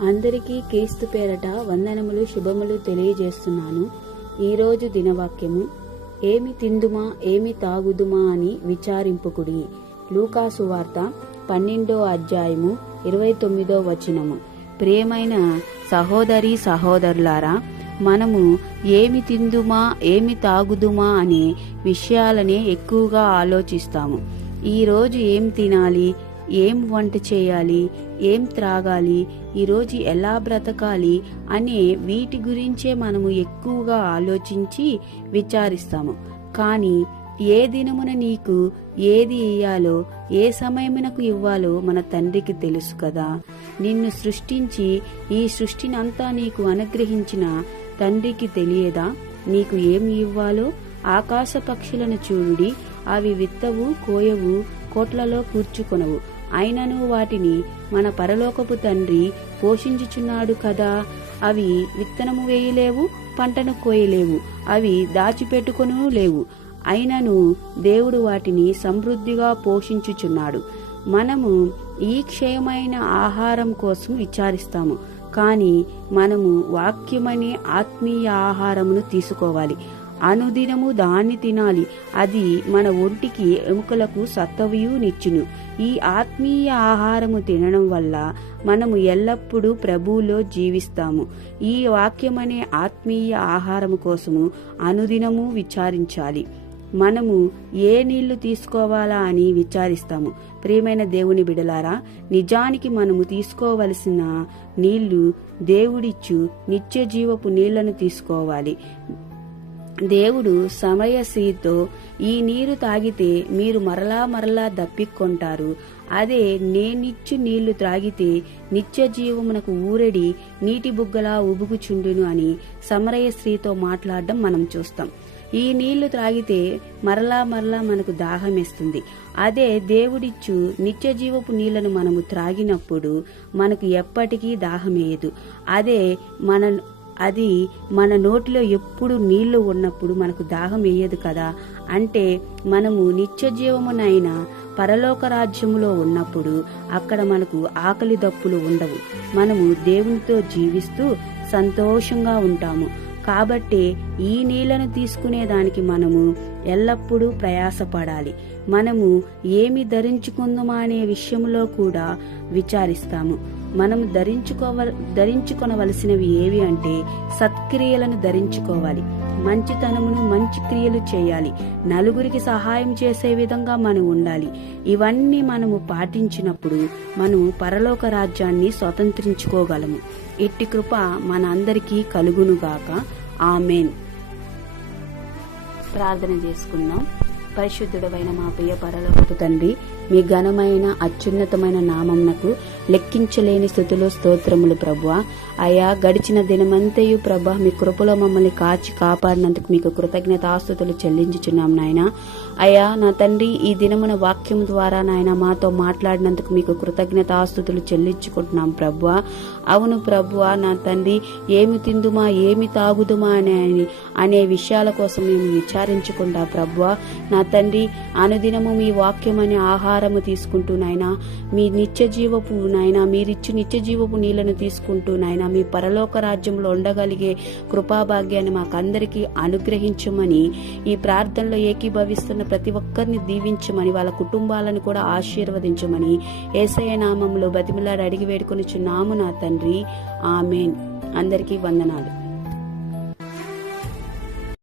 అందరికీ క్రీస్తు పేరట వందనములు శుభములు తెలియజేస్తున్నాను. ఈరోజు దినవాక్యము, ఏమి తిందుమా ఏమి తాగుదుమా అని విచారింపుకుడి. లూకాసు వార్త 12వ అధ్యాయము 29వ వచనము. ప్రియమైన సహోదరి సహోదరులారా, మనము ఏమి తిందుమా ఏమి తాగుదుమా అనే విషయాలనే ఎక్కువగా ఆలోచిస్తాము. ఈరోజు ఏం తినాలి, ఏం వంట చేయాలి, ఏం త్రాగాలి, ఈరోజు ఎలా బ్రతకాలి అనే వీటి గురించే మనము ఎక్కువగా ఆలోచించి విచారిస్తాము. కానీ ఏ దినమున నీకు ఏది ఇయ్యాలో, ఏ సమయమునకు ఇవ్వాలో మన తండ్రికి తెలుసు కదా. నిన్ను సృష్టించి ఈ సృష్టినంతా నీకు అనుగ్రహించిన తండ్రికి తెలియదా నీకు ఏమి ఇవ్వాలో? ఆకాశ పక్షులను చూడుడి, అవి విత్తవు, కోయవు, కోట్లలో కూర్చుకొనవు, అయినను వాటిని మన పరలోకపు తండ్రి పోషించుచున్నాడు కదా. అవి విత్తనము వేయలేవు, పంటను కోయలేవు, అవి దాచిపెట్టుకొను లేవు, అయినను దేవుడు వాటిని సమృద్ధిగా పోషించుచున్నాడు. మనము ఈ క్షయమైన ఆహారం కోసం విచారిస్తాము, కానీ మనము వాక్యమనే ఆత్మీయ ఆహారమును తీసుకోవాలి. అనుదినము దాన్ని తినాలి. అది మన ఒంటికి ఎముకలకు సత్తవయు నిచ్చును. ఈ ఆత్మీయ ఆహారము తినడం వల్ల మనము ఎల్లప్పుడూ ప్రభువులో జీవిస్తాము. ఈ వాక్యమనే ఆత్మీయ ఆహారము కోసము అనుదినము విచారించాలి. మనము ఏ నీళ్లు తీసుకోవాలా అని విచారిస్తాము. ప్రియమైన దేవుని బిడలారా, నిజానికి మనము తీసుకోవలసిన నీళ్లు దేవుడిచ్చు నిత్య జీవపు నీళ్లను తీసుకోవాలి. దేవుడు సమయశ్రీతో, ఈ నీరు తాగితే మీరు మరలా దప్పికొంటారు, అదే నేనిచ్చు నీళ్లు త్రాగితే నిత్య జీవమునకు ఊరెడి నీటి బుగ్గలా ఉబుకుచుండును అని సమరయశ్రీతో మాట్లాడడం మనం చూస్తాం. ఈ నీళ్లు త్రాగితే మరలా మనకు దాహమేస్తుంది. అదే దేవుడిచ్చు నిత్య జీవపు నీళ్లను మనము త్రాగినప్పుడు మనకు ఎప్పటికీ దాహమేయదు. అది మన నోటిలో ఎప్పుడు నీళ్లు ఉన్నప్పుడు మనకు దాహం వేయదు కదా. అంటే మనము నిత్య జీవమునైన పరలోక రాజ్యములో ఉన్నప్పుడు అక్కడ మనకు ఆకలి దప్పులు ఉండవు. మనము దేవునితో జీవిస్తూ సంతోషంగా ఉంటాము. కాబట్టి ఈ నీళ్లను తీసుకునేదానికి మనము ఎల్లప్పుడూ ప్రయాసపడాలి. మనము ఏమి ధరించుకుందామా అనే విషయంలో కూడా విచారిస్తాము. మనము ధరించుకొనవలసినవి ఏవి అంటే సత్క్రియలను ధరించుకోవాలి. మంచితనమును, మంచి క్రియలు చేయాలి. నలుగురికి సహాయం చేసే విధంగా మనం ఉండాలి. ఇవన్నీ మనము పాటించినప్పుడు మనము పరలోక రాజ్యాన్ని స్వతంత్రించుకోగలము. ఇట్టి కృప మన అందరికీ కలుగునుగాక. ఆమేన్. ప్రార్థన చేసుకుందాం. పరిశుద్ధుడైన మా ప్రియ పరలోకపు తండ్రి, మీ ఘనమైన అత్యున్నతమైన నామమునకు లెక్కించలేని స్తుతులు స్తోత్రములు ప్రభువా. అయ్యా, గడిచిన దినమంతయు ప్రభా మీ కృపలో మమ్మల్ని కాచి కాపాడినందుకు మీకు కృతజ్ఞతాస్తుతులు చెల్లించుచున్నాం నాయన. అయ్యా నా తండ్రి, ఈ దినమున వాక్యం ద్వారా నాయన మాతో మాట్లాడినందుకు మీకు కృతజ్ఞతాస్తుతులు చెల్లించుకుంటున్నాం ప్రభువా. అవును ప్రభువా, నా తండ్రి, ఏమి తిందుమా ఏమి తాగుదుమా అనే విషయాల కోసం మేము విచారించుకుంటా ప్రభువా. నా తండ్రి, అనుదినము మీ వాక్యం అనే ఆహారము తీసుకుంటూ నాయనా, మీ నిత్య జీవపు నాయన మీరిచ్చు నిత్య జీవపు నీళ్లను తీసుకుంటూ నాయన మీ పరలోక రాజ్యంలో ఉండగలిగే కృపాభాగ్యాన్ని మాకందరికీ అనుగ్రహించమని, ఈ ప్రార్థనలో ఏకీభవిస్తున్న ప్రతి ఒక్కరిని దీవించమని, వాళ్ళ కుటుంబాలను కూడా ఆశీర్వదించమని యేసయ్య నామములో బతిమిలాడి అడిగి వేడుకొనిచున్నాము నా తండ్రి. ఆమేన్. అందరికీ వందనాలు.